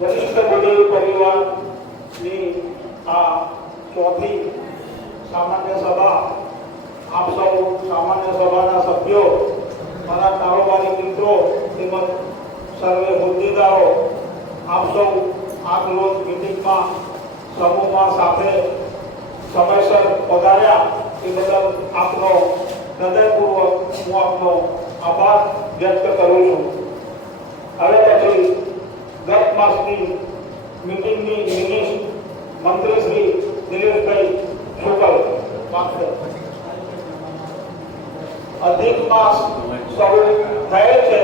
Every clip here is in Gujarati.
વરિષ્ઠ બુદ્ધિ પરિવારની આ ચોથી સામાન્ય સભા આપ સૌ સામાન્ય સભાના સભ્યો, મારા કારોબારી મિત્રો તેમજ સર્વે હોદ્દેદારો આપ સૌ આ ક્લોઝ મીટિંગમાં સમૂહમાં સાથે સમયસર પધાર્યા એ બદલ આપનો હૃદયપૂર્વક હું આપનો આભાર વ્યક્ત કરું છું. હવે પછી ગત માસની મીટિંગની મિનિટ મંત્રી શ્રી દિલીપભાઈ શુકલ પાસે અધિક માસ શરૂ થયેલ છે.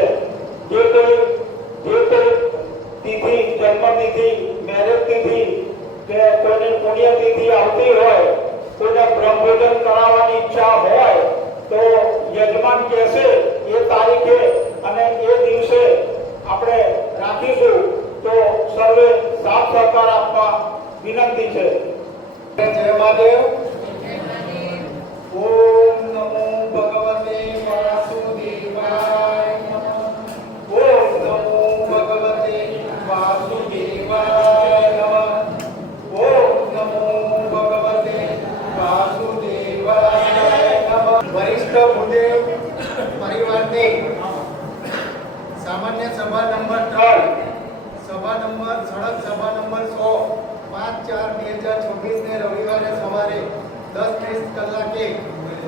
જે કોઈ તિથિ, જન્મતિથિ, મેરેજ તિથિ કે કોઈની પુણ્યતિથિ આવતી હોય, કોઈને બ્રહ્મભોજન કરાવવાની ઈચ્છા હોય તો યજમાન કહેશે એ તારીખે અને એ દિવસે આપણે રાખીશું તો સર્વે સાથ સહકાર આપવા વિનંતી છે. જય મહાદેવ. ઓમ નમો ભગવતે વાસુદેવાય નમઃ. ઓમ નમો ભગવતે વાસુદેવાય નમઃ. ઓમ નમો ભગવતે વાસુદેવાય નમઃ. વરિષ્ઠ ભૂદેવ પરિવારની સામાન્ય સભા નંબર 3, સભા નંબર સડક સભા નંબર 100 5/4/2026 ને રવિવારે સવારે 10:30 કલાકે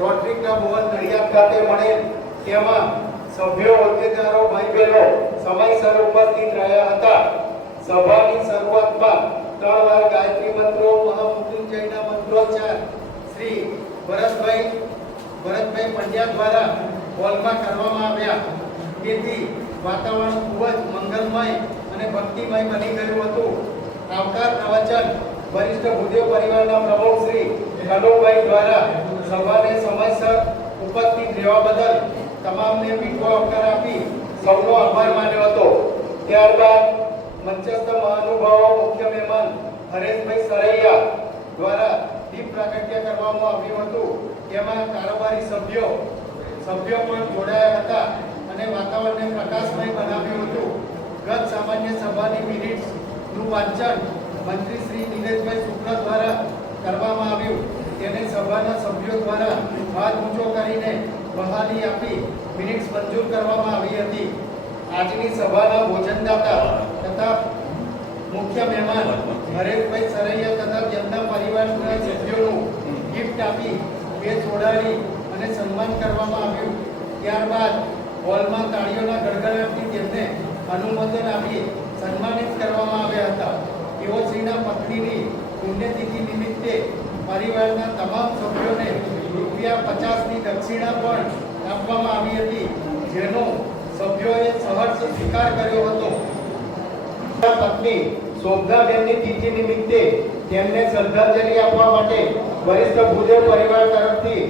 રોટરી ક્લબ ભવન નડિયાદ ખાતે મળેલ. તેમાં સભ્યો, હોદ્દેદારો, ભાઈ બહેનો સમયસર ઉપસ્થિત રહ્યા હતા. સભાની શરૂઆતમાં 3 વાર ગાયત્રી મંત્રો, મહામૃત્યુંજયના મંત્રોચ્ચાર શ્રી ભરતભાઈ પંડ્યા દ્વારા હોલમાં કરવામાં આવ્યા. તેથી વાતાવરણ ખૂબ જ મંગલમય અને ભક્તિમય બની ગયું હતું. આવકાર પ્રવચન વરિષ્ઠ ભૂદેવ પરિવારના પ્રમુખ શ્રી કનુભાઈ દ્વારા સભાને સમયસર ઉપસ્થિત રહેવા બદલ તમામને મીઠો આવકાર આપી સૌનો આભાર માન્યો હતો. ત્યારબાદ મંચસ્થ મહાનુભાવો, મુખ્ય મહેમાન હરેશભાઈ સરૈયા દ્વારા દીપ પ્રાગટ્ય કરવામાં આવ્યું હતું. તેમાં કારોબારી સભ્યો પણ જોડાયા હતા અને વાતાવરણને પ્રકાશમય બનાવ્યું હતું. ગત સામાન્ય સભાની મિનિટ્સનું વાંચન મંત્રી શ્રી નિલેશભાઈ શુક્લ દ્વારા કરવામાં આવ્યું. તેને સભાના સભ્યો દ્વારા હાથ ઊંચો કરીને બહાલી આપી મિનિટ્સ મંજૂર કરવામાં આવી હતી. આજની સભાના ભોજનદાતા તથા મુખ્ય મહેમાન હરેશભાઈ સરૈયા તથા તેમના પરિવારના સભ્યોનું ગિફ્ટ આપી ભેટ જોડાવી અને સન્માન કરવામાં આવ્યું. ત્યારબાદ હોલમાં તાળીઓના ગડગડાટથી તેમને અનુમોદન આપી સન્માનિત કરવામાં આવ્યા હતા. તેઓ શ્રીના પત્નીની પુણ્યતિથિ નિમિત્તે પરિવારના તમામ સભ્યોને ₹50ની દક્ષિણા પણ આપવામાં આવી હતી, જેનો સભ્યોએ સહર્ષ સ્વીકાર કર્યો હતો. પત્ની શોભનાબેનની તિથિ નિમિત્તે તેમને શ્રદ્ધાંજલિ આપવા માટે વરિષ્ઠ ભૂદેવ પરિવાર તરફથી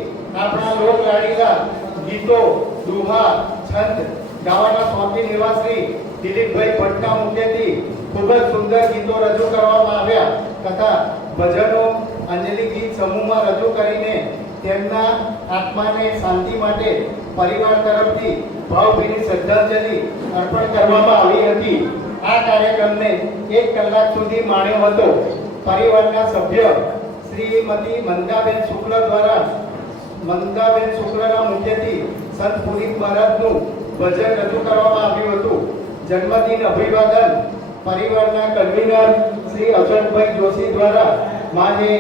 આપણા લોક લાડીલા ગીતો, દુહા, છંદ ગાવાના શોખીન એવા શ્રી દિલીપભાઈ ભટ્ટના મુખેથી ખૂબ જ સુંદર ગીતો રજૂ કરવામાં આવ્યા તથા ભજનો અંજલિ ગીત સમૂહમાં રજૂ કરીને તેમના આત્માને શાંતિ માટે પરિવાર તરફથી ભાવભીની શ્રદ્ધાંજલિ અર્પણ કરવામાં આવી હતી. આ કાર્યક્રમને 1 કલાક સુધી માણ્યો હતો. પરિવારના સભ્ય શ્રીમતી મંદાબેન શુક્લના મુખ્યથી સંત પુરીપ મહારાજનું ભજન રજૂ કરવામાં આવ્યું હતું. જન્મદિન અભિવાદન પરિવારના કન્વીનર શ્રી અશોકભાઈ જોશી દ્વારા માને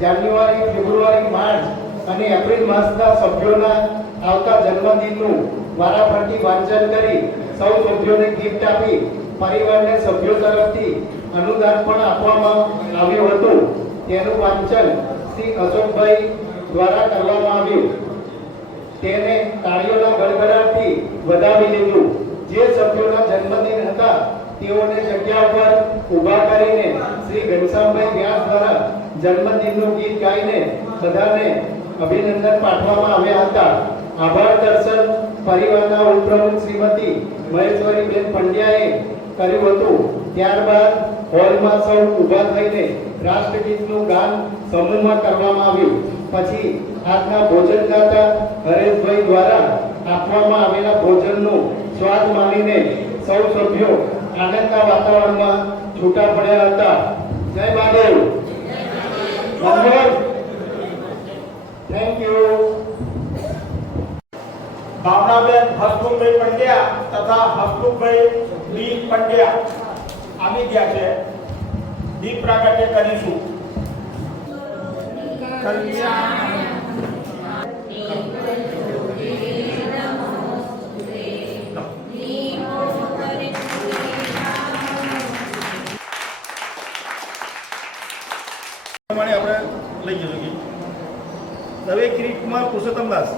જાન્યુઆરી, ફેબ્રુઆરી, માર્ચ અને એપ્રિલ માસના સભ્યોના આવતા જન્મદિનનું વારાફરતી વાંચન કરી સૌ સભ્યોને ગિફ્ટ આપી પરિવારને સભ્યો તરફથી અનુદાન પણ આપવામાં આવ્યું હતું. તેનું વાંચન શ્રી અશોકભાઈ દ્વારા કરવામાં આવ્યું. તેને તાળીઓના ગડગડાટથી વધાવી લીધું. જે સભ્યોના જન્મદિન હતા તેઓને જગ્યા પર ઊભા કરીને શ્રી ઘનશ્યામભાઈ વ્યાસ દ્વારા જન્મદિનનું ગીત ગાઈને બધાને અભિનંદન પાઠવવામાં આવ્યા હતા. આભાર દર્શન પરિવારના ઉપપ્રમુખ શ્રીમતી મહેશ્વરીબેન પંડ્યાએ કર્યું હતું. ત્યારબાદ હોલમાં સૌ ઊભા થઈને રાષ્ટ્રગીતનું ગાન સમૂહમાં કરવામાં આવ્યું. પછી આજના ભોજન દાતા હરેશભાઈ દ્વારા આપવામાં આવેલા ભોજનનો સ્વાદ માણીને સૌ સભ્યો આનંદના વાતાવરણમાં છૂટા પડ્યા હતા. જય મહાદેવ. Thank you. ભાવનાબેન હસમુખભાઈ પંડ્યા તથા હસમુખભાઈ ડી પંડ્યા આવી ગયા છે. દીપ પ્રાગટ્ય કરીશું. આપણે લઈ જશું કે દવે કિરીટમાં પુરુષોત્તમદાસ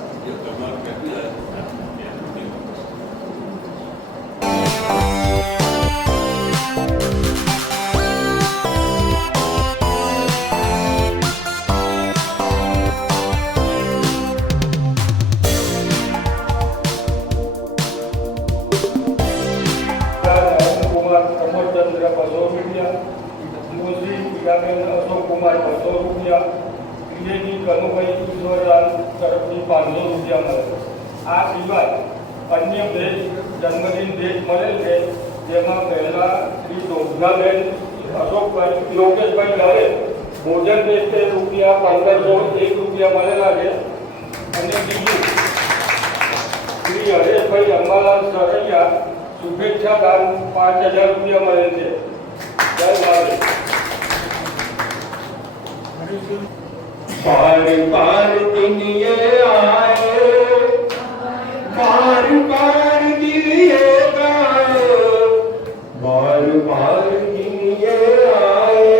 અશોક કુમાર 200 રૂપિયા, ત્રિવેદી કનુભાઈ ઈશ્વરલાલ તરફથી 500 રૂપિયા મળે. આ સિવાય અન્ય ભેટ જન્મદિન ભેટ મળેલ છે, જેમાં પહેલા શ્રી શોભનાબેન અશોકભાઈ યોગેશભાઈ દવે ભોજન ભેટ રૂપિયા 1501 રૂપિયા મળેલા છે. અને બીજું શ્રી હરેશભાઈ અંબાલાલ સરૈયા શુભેચ્છા દાન 5000 રૂપિયા મળેલ છે. જય મહાદેવ. बार बार दिन ये आए, बार बार दिन ये गाए, बार बार दिन ये आए,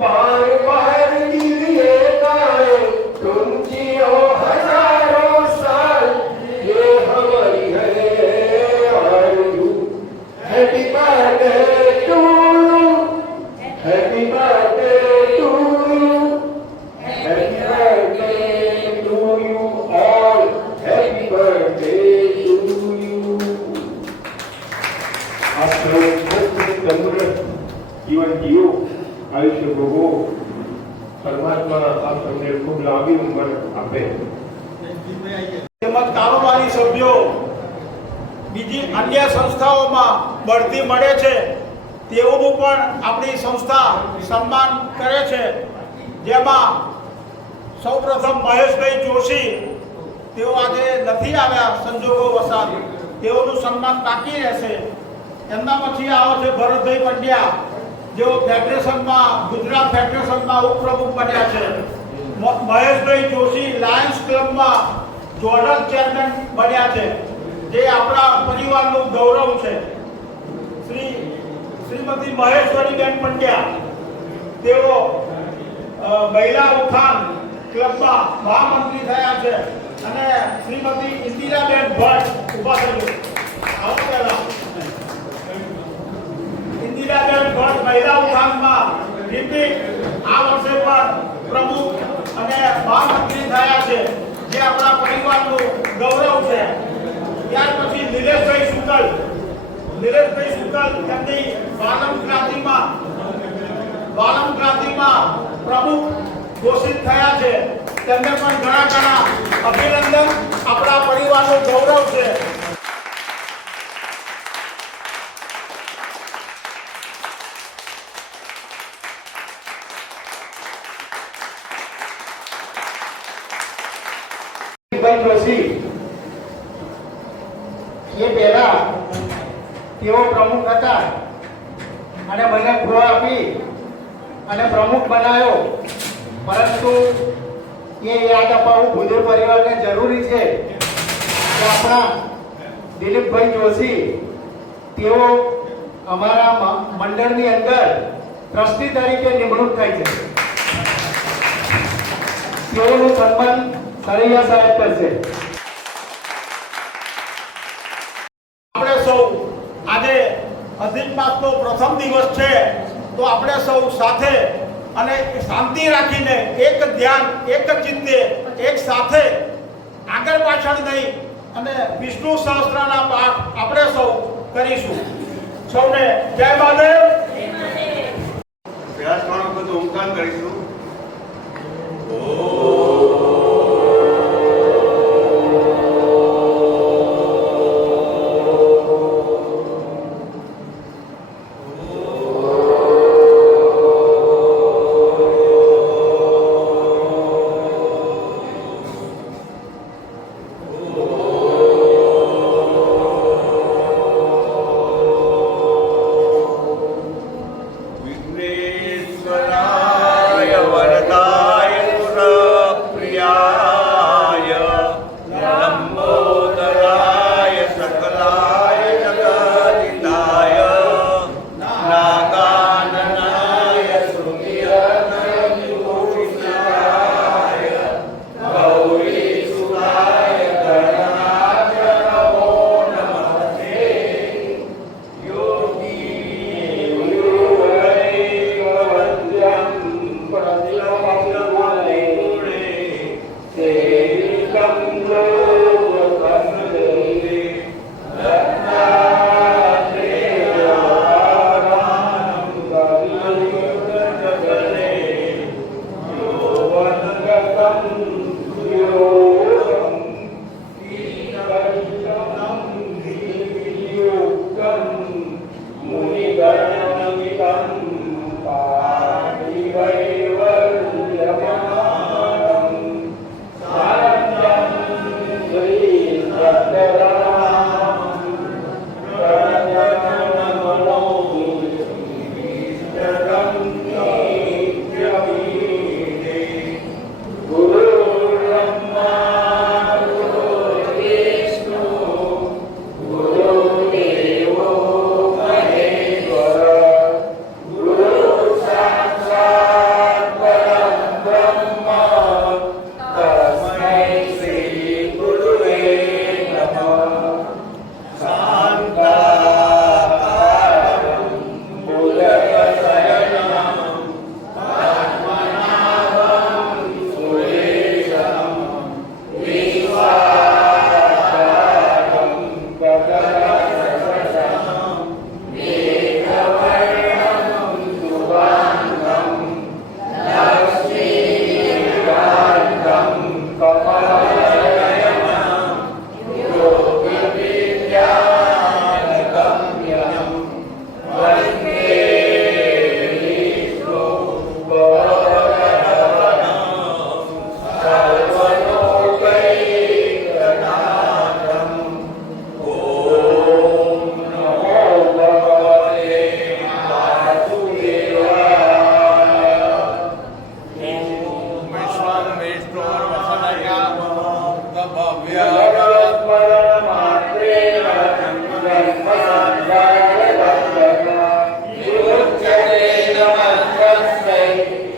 बार बार दिन ये गाए. तुम जियो हजारों साल, ये हमारी है आरज़ू. Happy birthday to you, happy birthday to you. Happy birthday to you all. Happy birthday to you. आप लोग तंदुरुस्त जीवन जियो, आयुष्य भोगो. परमात्मा आप सबने खूब लांबी उम्र આપે. તેમજ કારોબારી સભ્યો બીજી અન્ય સંસ્થાઓમાં બઢતી મળે છે તેઓનું પણ આપણી સંસ્થા સન્માન કરે છે. જેમાં સૌપ્રથમ મહેશભાઈ જોશી, તેઓ આજે નથી આવ્યા સંજોગો વસાત, તેઓનું સન્માન બાકી રહેશે. એમના પછી આવે છે ભરતભાઈ પંડ્યા, જેઓ ફેડરેશનમાં ગુજરાત ફેડરેશનમાં ઉપપ્રમુખ બન્યા છે. મહેશભાઈ જોશી લાયન્સ ક્લબમાં જોડલ ચેરમેન બન્યા છે, જે આપણા પરિવારનું ગૌરવ છે. શ્રીમતી મહેશ્વરીબેન પંડ્યા, તેઓ મહિલા ઉત્થાન ક્લબમાં મહામંત્રી થયા છે અને શ્રીમતી ઇન્દિરાબેન ભટ્ટ ઉભા થજો. આવો પહેલા ઇન્દિરાબેન ભટ્ટ મહિલા ઉત્થાનમાં રિપીટ આ વર્ષે પણ પ્રમુખ અને મહામંત્રી થયા છે, જે આપણા પરિવારનું ગૌરવ છે. ત્યાર પછી નિલેશભાઈ શુકલ તેમની વાલમ ક્રાંતિમાં પ્રમુખ ઘોષિત થયા છે. તેમને પણ ઘણા અભિનંદન. આપણા પરિવારનું ગૌરવ છે. ભાઈ જોશી એ પહેલા તેઓ પ્રમુખ હતા અને મને ખો આપી અને પ્રમુખ બનાવ્યો, પરંતુ એ યાદ અપાવવું ભુદેવ પરિવારને જરૂરી છે કે આપણા દિલીપભાઈ જોશી તેઓ અમારા મંડળની અંદર ટ્રસ્ટી તરીકે નિમણૂક થઈ છે. તેઓનું સન્માન સરૈયા સાહેબ કરશે. આપણે સૌ આજે અધિક માસનો પ્રથમ દિવસ છે, તો આપણે સૌ સાથે અને શાંતિ રાખીને એક ધ્યાન, એક ચિત્તે, એક સાથે આગળ પાછળ નહીં અને વિષ્ણુ સહસ્ત્રના પાઠ આપણે સૌ કરીશું. સૌને જય મહાદેવ. પ્રયાસ મારો બધું ઓમકાર કરીશું. વિઘ્નેશ્વરાય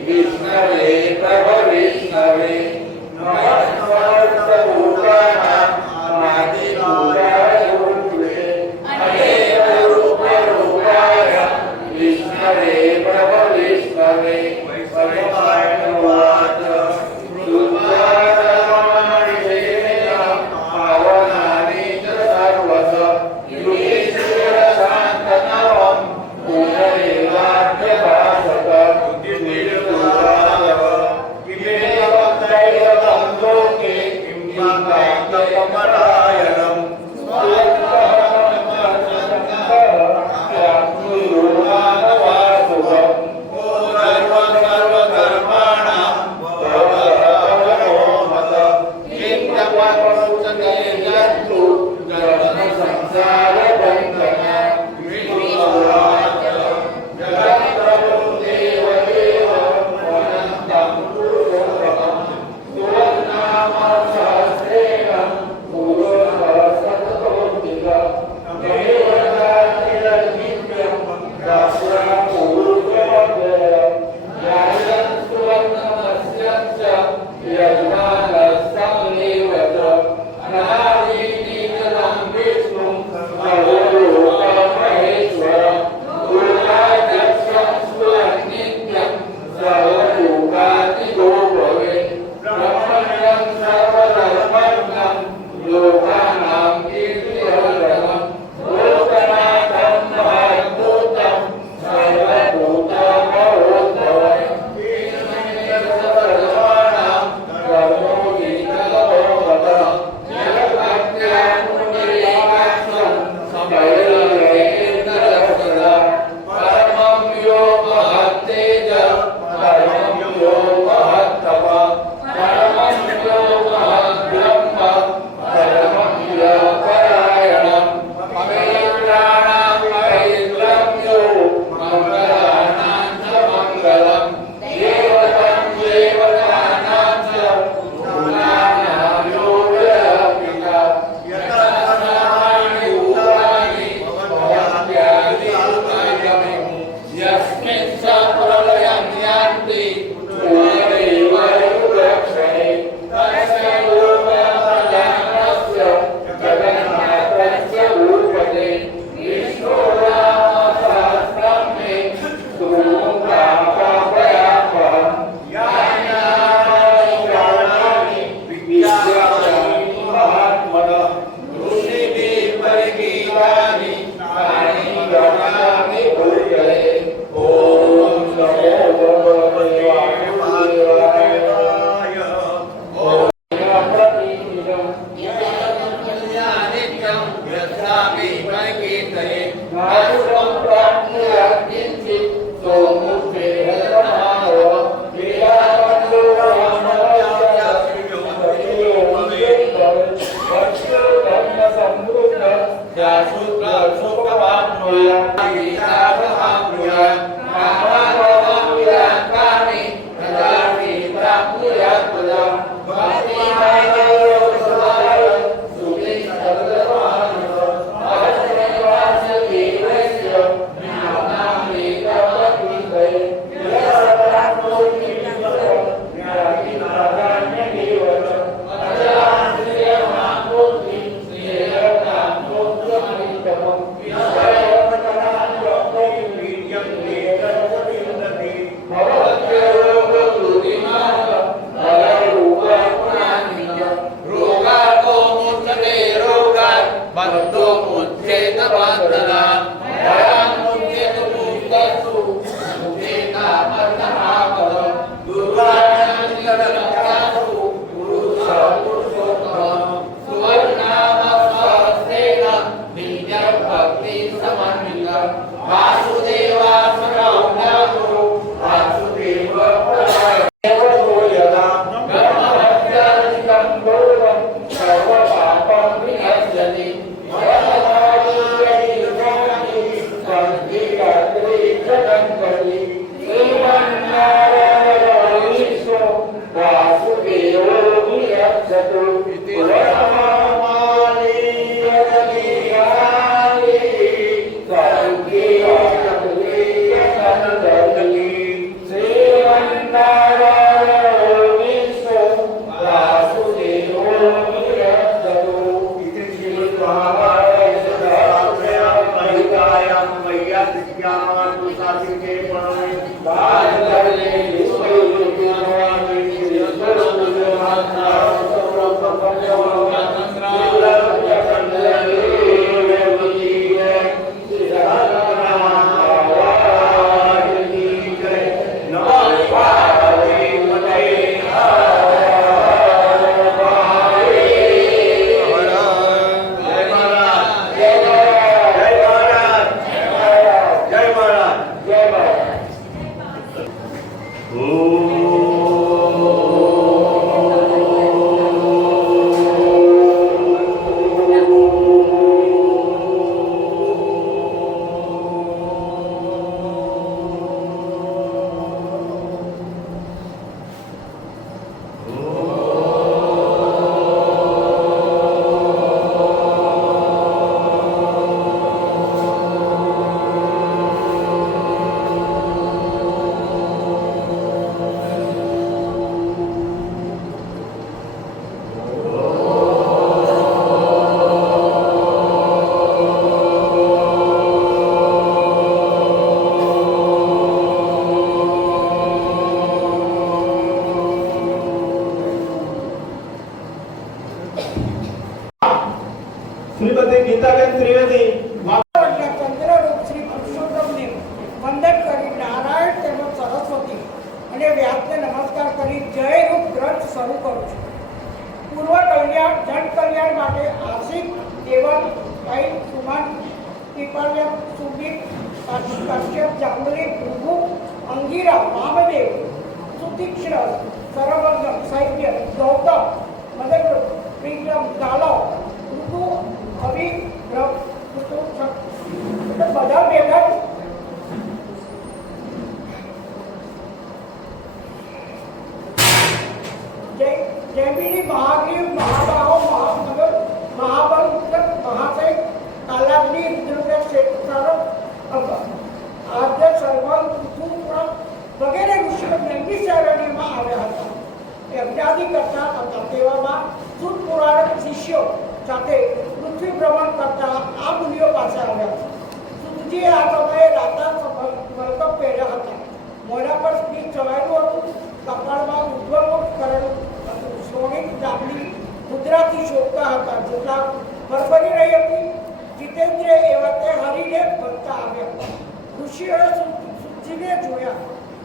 विष्णवे प्रभविष्णवे नमस्ते विष्णवे प्रभविष्णवे पावनानि च सर्वश युगेश्वरशान्तनवं पुनरेवाद्यभासत શ્રીમતી ગીતાબેન ત્રિવેદી ચંદ્રરૂપ શ્રી પુરુષોત્તમને વંદન કરી નારાયણ તેમજ સરસ્વતી અને વ્યાસને નમસ્કાર કરી જય રૂપ ગ્રંથ શરૂ કરું છું. પૂર્વ કલ્યાણ જન કલ્યાણ માટે આશિક દેવન ભાઈ સુમન પીપળિયા સુબીર કશ્યપ જાંબુલી ભૃગુ અંગીરા વામદેવ સુતીક્ષ્ણ સરવર્ધન સૈન્ય ગૌતમ મદન પ્રિયમ ગાલવ ઋતુ અભિ બધા ભેગા જૈમિની મહાગ્રીવ મહાબાહો મહાનગર મહાબલ મહાશય કાલાગ્નિ રુદ્રપ્રદ ક્ષેત્ર આદ્ય સર્વન પૃથુ વગેરે ઋષિઓ નૈમિષારણ્યમાં આવ્યા હતા. યજ્ઞાદિ કરતા હતા. તેવામાં શુદ્ધ પુરાણ શિષ્યો સાથે પૃથ્વી ભ્રમણ કરતા આ મુનિઓ પાસે આવ્યા. સુતજીએ આ સમયે રાતા વલ્કમ પહેર્યા હતા. મોઢા પર સ્પીચ ચવાયેલું હતું. કપાળમાં ઉદ્વમુખ કરેલું હતું. સોની ચામડી મુદ્રાથી શોભતા હતા. જેટલા ભરભરી રહી હતી. જીતેન્દ્રિય એવા તે હરિને ભરતા આવ્યા. ઋષિઓએ સુતજીને જોયા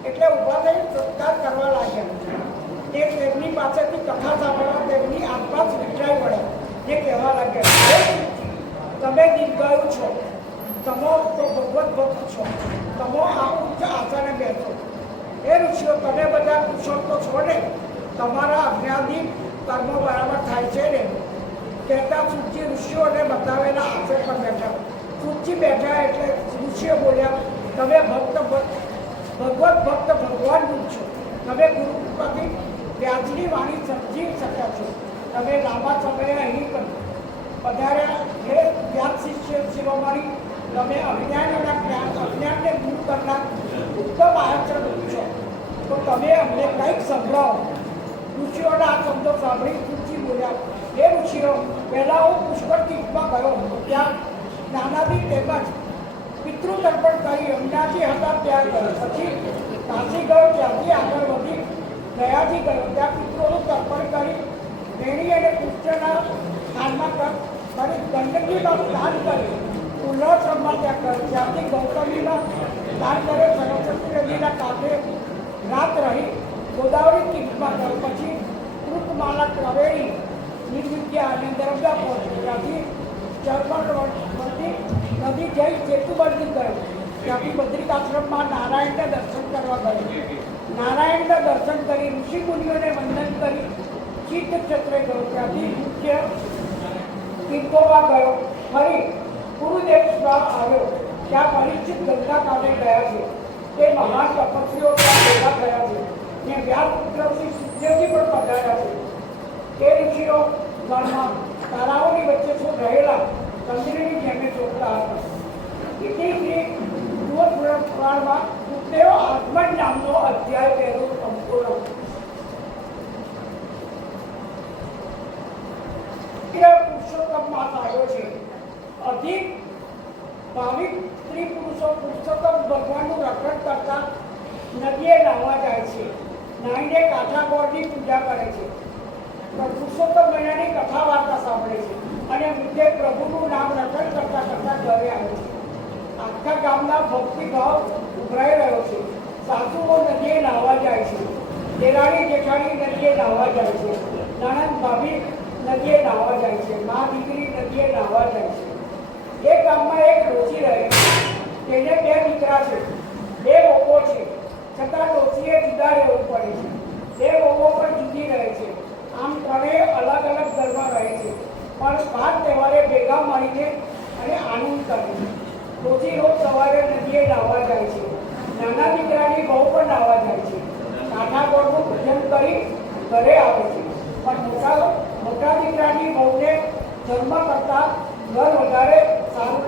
એટલે ઊભા થઈ સત્કાર કરવા લાગ્યા. તે તેમની પાસેથી કથા સાંભળવા તેમની આસપાસ વિખરાઈ પડ્યા. જે કહેવા લાગ્યા, તમે દીર્ઘાયુ છો, તમો તો ભગવત ભક્ત છો, તમો આ ઉચ્ચ આસને બેસો. એ ઋષિઓ, તમે બધા કુશળ તો છો ને? તમારા અજ્ઞાની કર્મો બરાબર થાય છે ને? કહેતા સૂચિ ઋષિઓને બતાવેલા આસન પર બેઠા. સૂચિ બેઠા એટલે ઋષિઓ બોલ્યા, તમે ભગવત ભક્ત ભગવાન છો. તમે ગુરુ કૃપાથી વ્યાસની વાણી સમજી શક્યા છો. તમે લાંબા સમયે અહીં પધાર્યા હે વ્યાસ શિષ્ય શિરોમણી. તમે અજ્ઞાનને દૂર કરનાર ઉત્તમ આચરણ છો. તો તમે અમને કંઈક સંભળાવો. ઋષિઓના આ શબ્દો સાંભળી સૂચિ બોલ્યા, હે ઋષિઓ, પહેલાં હું પુષ્કળ તીર્થમાં ગયો. ત્યાં નાનાથી તેમજ પિતૃતર્પણ કરી અમનાજી હતા ત્યાં ગયો. પછી કાશી ગયો. ત્યાંથી આગળ વધી ગયાથી ગયો. ત્યાં પિતૃઓનું તર્પણ કરી વેણી અને કૃષ્ણના સ્થાનમાં કરી ગંડકીમાં સ્નાન કરી ઉલ્લાસમાં ત્યાં કર્યું. ત્યાંથી ગૌતમીમાં સ્નાન કરે. સરસ્વતી નદીના કાંઠે રાત રહી ગોદાવરી તીર્થમાં ગયો. પછી કૃતમાલા ત્રવેણી નિર્વિદ્યા અને દરગાહ પહોંચ્યો. ત્યાંથી ચર્મણવતી નદી જઈ સેતુબંધી ગયો. ત્યાંથી બદ્રિકાશ્રમમાં નારાયણના દર્શન કરવા ગયો. નારાયણના દર્શન કરી ઋષિ મુનિઓને વંદન કરી સિદ્ધ ક્ષેત્રે ગયો. ત્યાંથી મુખ્ય તીર્થોમાં ગયો. ફરી ગુરુદેવમાં આવ્યો. ત્યાં પરિચિત ગંગા કાંઠે ગયા છે. તે મહાન તપસ્વીઓ ત્યાં ભેગા થયા છે. ને વ્યાસપુત્રથી સુખદેવજી પણ પધાર્યા છે. તે ઋષિઓ ગણમાં તારાઓની વચ્ચે શું રહેલા ચંદ્રની જેમે ચોખતા હતા. ઇતિશ્રી પુરાણમાં સુખદેવ આત્મન નામનો અધ્યાય પહેલો સંપૂર્ણ. પુરુષોત્તમ માસ આવ્યો છે. અધિક ભાવિક સ્ત્રી પુરુષો પુરુષોત્તમ ભગવાનનું રક્ષણ કરતા નદીએ નાહવા જાય છે. નાહીને કાંઠા ગોળની પૂજા કરે છે. પુરુષોત્તમ મહિનાની કથા વાર્તા સાંભળે છે અને મુદ્દે પ્રભુનું નામ રટણ કરતા કરતા ઘરે આવે છે. આખા ગામના ભક્તિભાવ ઉભરાઈ રહ્યો છે. સાસુઓ નદીએ નાહવા જાય છે. દેરાણી જેઠાણી નદીએ નાહવા જાય છે. નણંદ ભાભી નદીએ નાહવા જાય છે. મા દીકરી નદીએ નાહવા જાય છે. એ ગામમાં એક ડોશી રહે છે. તેને બે દીકરા છે, બે વહુઓ છે. છતાં ડોશીએ જુદા રહેવું પડે છે. બે વહુઓ પણ જુદી રહે છે. આમ ત્રણેય અલગ અલગ ઘરમાં રહે છે, પણ વાર તહેવારે ભેગા મળીને અને આનંદ કરે છે. ડોશી રોજ સવારે નદીએ નાહવા જાય છે. નાના દીકરાની બહુ પણ નાહવા જાય છે. કાંઠા ગોળનું પૂજન કરી ઘરે આવે છે. પણ મોટા દીકરાની બહુને ધર્મ કરતાં ઘર વધારે સારું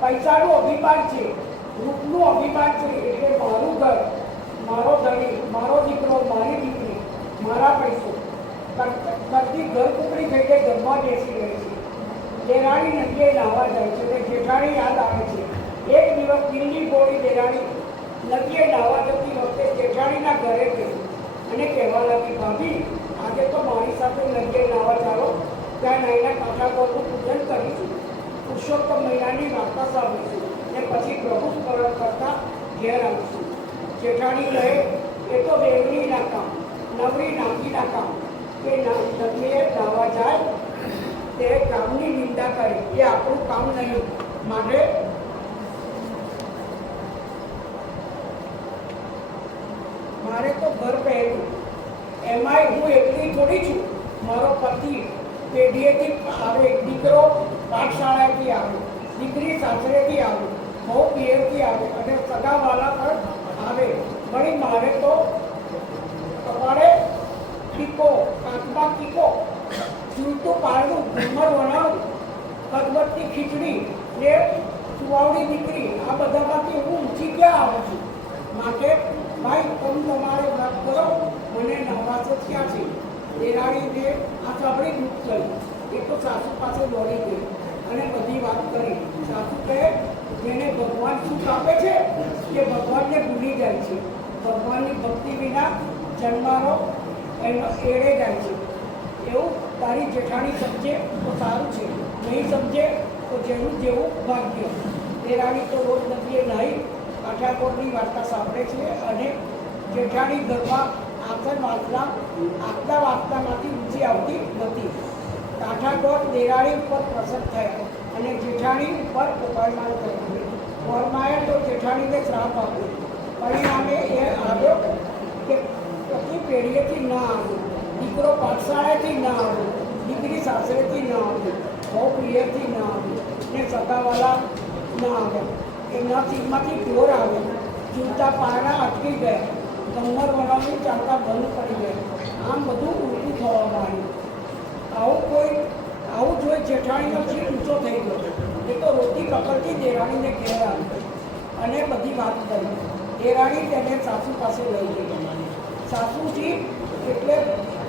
પૈસાનું અભિમાન છે, રૂપનું અભિમાન છે. એટલે મારું ઘર, મારો ધણી, મારો દીકરો, મારી દીકરી, મારા પૈસો કરતી ઘર કુકડી થઈ ગઈ ઘરમાં બેસી રહે છે. દેરાણી નદીએ નાહવા જાય છે અને જેઠાણી યાદ આવે છે. એક દિવસ દિલ્હી ગોળી દેરાણી નદીએ નાહવા જતી વખતે જેઠાણીના ઘરે ગઈ અને કહેવા લાગી, ભાભી આજે તો મારી સાથે નદીએ નાહવા ચાલો, ત્યાં નાહીને કાંઠા ગોળનું પૂજન કરીશું, પુરુષોત્તમ મહિનાની વાર્તા સાંભળીશું અને પછી પ્રભુ સ્મરણ કરતા ઘેર આવીશું. જેઠાણી કહે, એ તો વેવણીના કામ, નવરી નાખીના કામ. કે નદીએ નાહવા જાય તે કામની નિંદા કરે, એ આપણું કામ નહીં. માટે મારે તો ઘર પહેરવું, એમાંય હું એકલી થોડી છું. મારો પતિ પેઢીએથી આવે, દીકરો પાઠશાળાએથી આવે, દીકરી સાસરેથી આવે, બહુ પિયરથી આવે અને સગાવાલા પણ આવે. વળી મારે તો કપાળે ટીકો, કાચમાં ટીકો, ઝૂલતું પારણું, ઘુમર વણાણું, કદબત્તી ખીચડી ને સુવાવડી દીકરી, આ બધામાંથી હું ઊંચી ક્યાં આવું છું? માટે ભાઈ તમે તમારે વાત કરો, મને નવાસો ક્યાં છે? દેરાણીને આ સાંભળી દુઃખ થયું. એ તો સાસુ પાસે દોડી ગઈ અને બધી વાત કરી. સાસુ કહે, જેને ભગવાન સુખ આપે છે તે ભગવાનને ભૂલી જાય છે. ભગવાનની ભક્તિ વિના જન્મારો એનો એળે જાય છે. એવું તારી જેઠાણી સમજે તો સારું છે, નહીં સમજે તો જેવું જેવું ભાગ્ય. દેરાણી તો રોજ નદીએ નાહી કાઠિયાકોટની વાર્તા સાંભળે છે અને જેઠાણી ઘરમાં આગલા વાર્તામાંથી ઊંચી આવતી નથી. કાઠિયાકોટ દેરાણી ઉપર પ્રસન્ન થયા અને જેઠાણી ઉપર ઉપાયમાન કર્યું. વર્માએ તો જેઠાણીને શ્રાપ આપ્યો. પરિણામે એ આવ્યો કે પતિ પેઢીએથી ન આવ્યો, દીકરો પાઠશાળાએથી ન આવ્યો, દીકરી સાસરેથી ન આવ્યો, બહુ પિયરથી ન આવ્યો ને સગાવાલા ન આવ્યા. એમના ચીરમાંથી ઢોર આવે, ઝૂલતા પારણા અટકી ગયા, ગમર વણાવણી ચાલતા બંધ પડી ગયા. આમ બધું ઉલટું થવા માંડ્યું. આવું જોઈ જેઠાણીનો ચીર ઊંચો થઈ ગયો. એ તો રોટી કકડતી દેરાણીને ઘેર આવી અને બધી વાત કરી. દેરાણી તેને સાસુ પાસે લઈ ગઈ. સાસુજી એટલે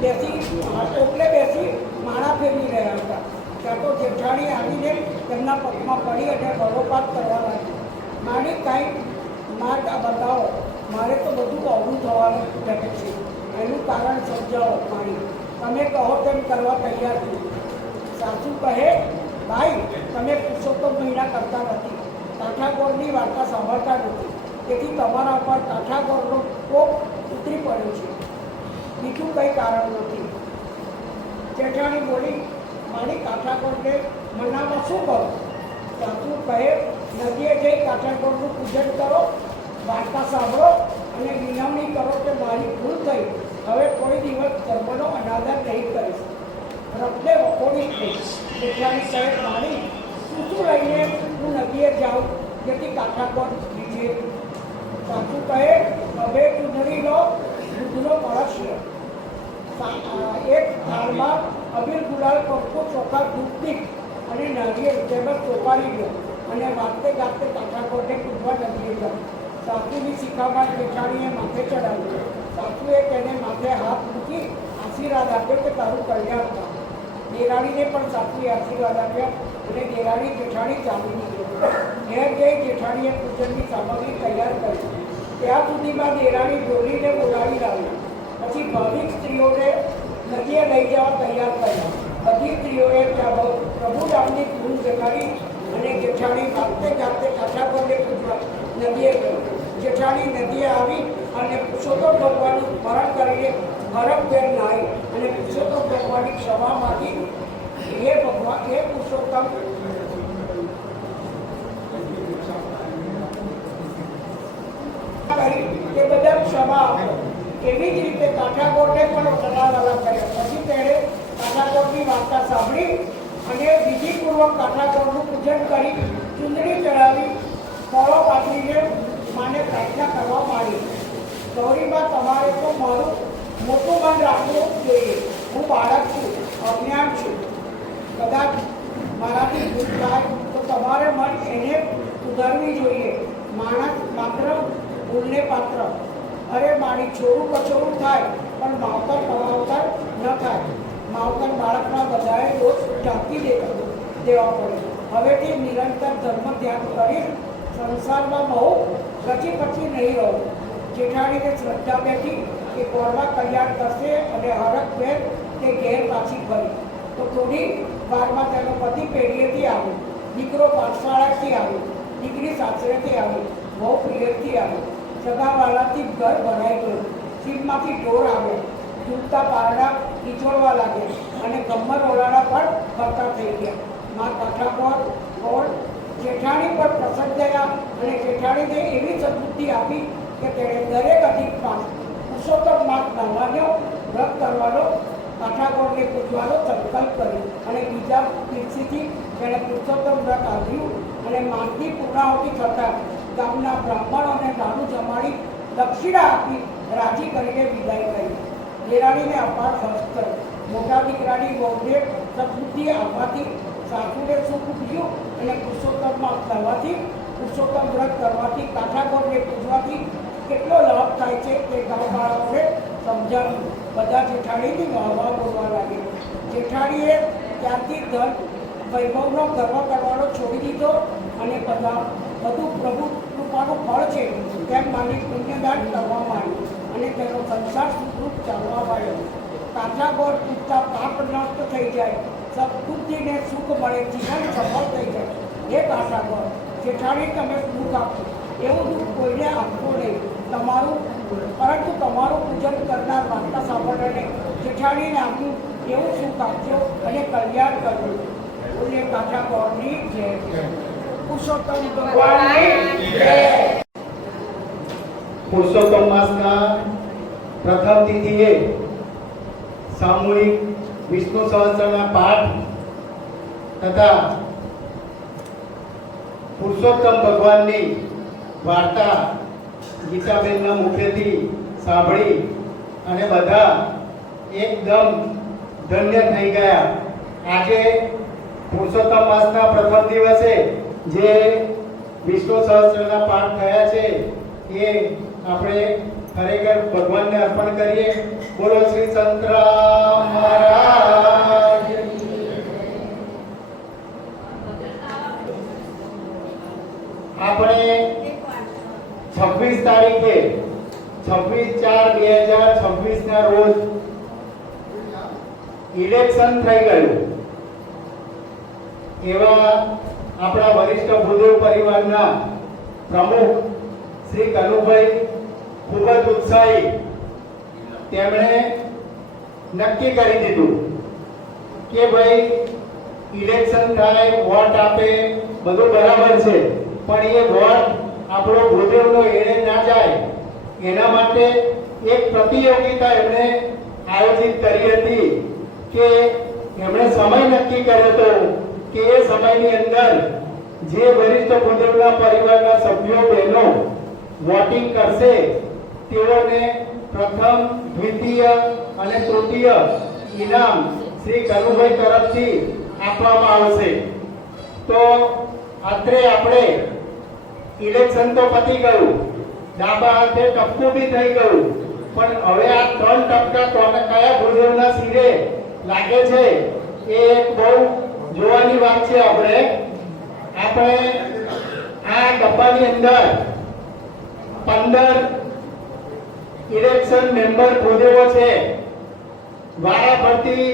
બેસી માળા ફેરવી રહ્યા હતા. ત્યાં તો જેઠાણી આવીને તેમના પગમાં પડી અને ગળોપાત કરવા લાગી. મારી કાંઈ માર્ગ બતાવો, મારે તો બધું અવરું થવાનું ઘટે છે, એનું કારણ સમજાવો. મારી તમે કહો તેમ કરવા તૈયાર છું. સાસુ કહે, ભાઈ તમે પુરુષોત્તમ મહિના કરતા નથી, કાઠિયાકોટની વાર્તા સાંભળતા નથી, તેથી તમારા ઉપર કાઠિયાકોટનો કોપ ઉતરી પડ્યો છે, બીજું કંઈ કારણ નથી. જેઠાણી બોલી, મારી કાઠિયાકોટને મનામાં શું કરો? સાસુ કહે, નદીએ જઈ કાઠિયાકોટનું પૂજન કરો, વાર્તા સાંભળો અને વિનવણી કરો કે મારી ભૂલ થઈ, હવે કોઈ દિવસ ધર્મનો અનાદર નહીં કરીશ. રથને વખોડી દઈશ. જેઠાણી કહે, મારી શું લઈને હું નદીએ જાઉં જેથી કાઠિયાકોટ બીજે? સાસુ કહે, હવે ચૂંદડી લો, દૂધનો કળશ લો, એક થાળમાં અબીર ગુલાલ, કંકુ, ચોખા, દૂધ અને નારિયેળ તેમજ ચોપારી લો અને વાગતે ગાતે કાઠિયાકોટને પૂજવા નદીએ જાઓ. સાસુની શિખામાં જેઠાણીએ માથે ચડાવ્યું. સાસુએ તેને માથે હાથ મૂકી આશીર્વાદ આપ્યો કે તારું કલ્યાણ થાય. દેરાણીને પણ સાસુએ આશીર્વાદ આપ્યા અને દેરાણી જેઠાણી ચાલી નીકળી. ઘેર જઈ જેઠાણીએ પૂજનની સામગ્રી તૈયાર કરી. ત્યાં સુધીમાં દેરાણી ઢોલીને બોલાવી લાવી. પછી ભાવિક સ્ત્રીઓને નદીએ લઈ જવા તૈયાર કર્યા. બધી સ્ત્રીઓએ ત્યાં પ્રભુ રામની ધૂન જગાડી અને જેઠાણી વાગતે ગાતે કાઠિયાકોટને પૂજવા નદીએ ગઈ. જેઠાણી નદીએ આવી અને પુરુષોત્તમ ભગવાનનું સ્મરણ કરીને હરખભેર નાહી અને પુરુષોત્તમ ભગવાનની ક્ષમામાંથી એ પુરુષોત્તમ કરી તે બદલ ક્ષમા આપો. એવી જ રીતે કાઠાકોટને પણ સલાહવાલા કર્યા. પછી તેણે કાઠાકોટની વાર્તા સાંભળી અને વિધિપૂર્વક કાઠાકોટનું પૂજન કરી ચૂંદડી ચડાવી ફળો પાથરીને માને પ્રાર્થના કરવા માંડી. ગૌરીબા, તમારે તો મારું મોટું મન રાખવું જોઈએ. હું બાળક છું, અજ્ઞાન છું. કદાચ મારાથી ભૂલ થાય તો તમારે મન એને સુધારવી જોઈએ. માણસ માત્ર ભૂલને પાત્ર. અરે મારી છોરું કચોરું થાય પણ માવતર પરાવતર ન થાય. માવતર બાળકના બધાએ દોષ ઢાંકી દેવા પડે. હવેથી નિરંતર ધર્મ ધ્યાન કરી સંસારમાં બહુ રચી પછી નહીં રહો. જેઠાણીને શ્રદ્ધા બેઠી કે ગોળમાં કલ્યાણ કરશે અને હરખભેર તે ઘેર પાછી ફરી. તો થોડી વારમાં તેનો પતિ પેઢીએથી આવ્યો, દીકરો પાઠશાળાથી આવ્યો, દીકરી સાસરેથી આવી, બહુ પ્રિયથી આવી. સગાવાલાથી ઘર ભરાઈ ગયું. સીમમાંથી ઢોર આવ્યો, ઝૂલતા પારણા નીચોડવા લાગ્યા અને ગમ્મર ઓલાડા પણ ફરતા થઈ ગયા. માં કાઠાકોટ જેઠાણી પર પ્રસન્ન થયા અને જેઠાણીને એવી સદબુદ્ધિ આપી કે તેણે દરેક અધિક માસ પુરુષોત્તમ માસ નવવાનો વ્રત કરવાનો, કાઠાકોટને પૂજવાનો સંકલ્પ કર્યો અને બીજા દિવસેથી તેણે પુરુષોત્તમ વ્રત આદર્યું અને માસની પૂર્ણાહુતિ થતાં ગામના બ્રાહ્મણોને નાનું જમાડી દક્ષિણા આપી રાજી કરીને વિદાય કરી. દેરાણીને અપાર હર્ષ કર્યો. મોટા દીકરાની વહુને સદબુદ્ધિ આપવાથી સાસુને સુખ ઉપજ્યું અને પુરુષોત્તમમાં કરવાથી, પુરુષોત્તમ વ્રત કરવાથી, કાઠાકોટને પૂજવાથી કેટલો લાભ થાય છે તે ગામવાળાઓને સમજાવ્યું. બધા જેઠાણીની વાહવા બોલવા લાગે. જેઠાણીએ ત્યારથી ધન વૈભવનો ગર્વ કરવાનો છોડી દીધો અને બધું પ્રભુ કૃપાનું ફળ છે તેમ માની પુણ્યદાન કરવા માંડ્યું અને તેનો સંસાર સુખરૂપ ચાલવા માંડ્યો. કાઠાકોટ પૂજતા પાપ નષ્ટ થઈ જાય, સદબુદ્ધિને સુખ મળે, જીવન સફળ થઈ જાય. હે કાઠાકોટ, જેઠાણી તમે સુખ આપો, એવું દુઃખ કોઈને આપવો નહીં. પરંતુ તમારું પૂજન કરનાર વાર્તા સાંભળીને જેઠાણીને આપ્યું એવું સુખ આપજો અને કલ્યાણ કરજો. બોલે કાઠાકોટની જય. પુરુષોત્તમ ભગવાનની જય. પુરુષોત્તમ માસના પ્રથમ તિથિએ સામૂહિક વિષ્ણુ સહસ્ત્રના પાઠ તથા પુરુષોત્તમ ભગવાનની વાર્તા ગીતાબેનના મુખેથી સાંભળી અને બધા એકદમ ધન્ય થઈ ગયા. આજે પુરુષોત્તમ માસના પ્રથમ દિવસે જે વિષ્ણુ સહસ્ત્રના પાઠ થયા છે એ આપણે ખરેખર ભગવાનને અર્પણ કરીએ. બોલો શ્રી સંતરામ મહારાજ. આપણે 26 તારીખે 26/4/2026 ના રોજ ઇલેક્શન થઈ ગયું. એવા આપણા વરિષ્ઠ ભૂદેવ પરિવારના પ્રમુખ શ્રી કનુભાઈ ખૂબ જ ઉત્સાહી. તેમણે નક્કી કરી દીધું કે ભાઈ ઇલેક્શન થાય, વોટ આપે, બધું બરાબર છે, પણ એ વોટ આપણો ભૂદેવનો એળે ના જાય એના માટે એક પ્રતિયોગિતા એમણે આયોજિત કરી હતી કે એમણે સમય નક્કી કર્યો હતો કે એ સમયની અંદર જે વરિષ્ઠ ભૂદેવના પરિવારના સભ્યો બહેનો વોટિંગ કરશે તેઓને પ્રથમ, દ્વિતીય અને તૃતીય ઇનામ શ્રી કનુભાઈ તરફથી આપવામાં આવશે. તો અત્રે આપણે ઇલેક્શન તો પતી ગયું, ડાબા હાથે ટપકું બી થઈ ગયું, પણ હવે આ 3 ટપકા કોને કયા ભૂદેવના શિરે લાગે છે એ એક બહુ જોવાની વાત છે. આપણે આ ડબ્બાની અંદર 15 ઇલેક્શન મેમ્બર ભૂદેવો છે. વારાફરતી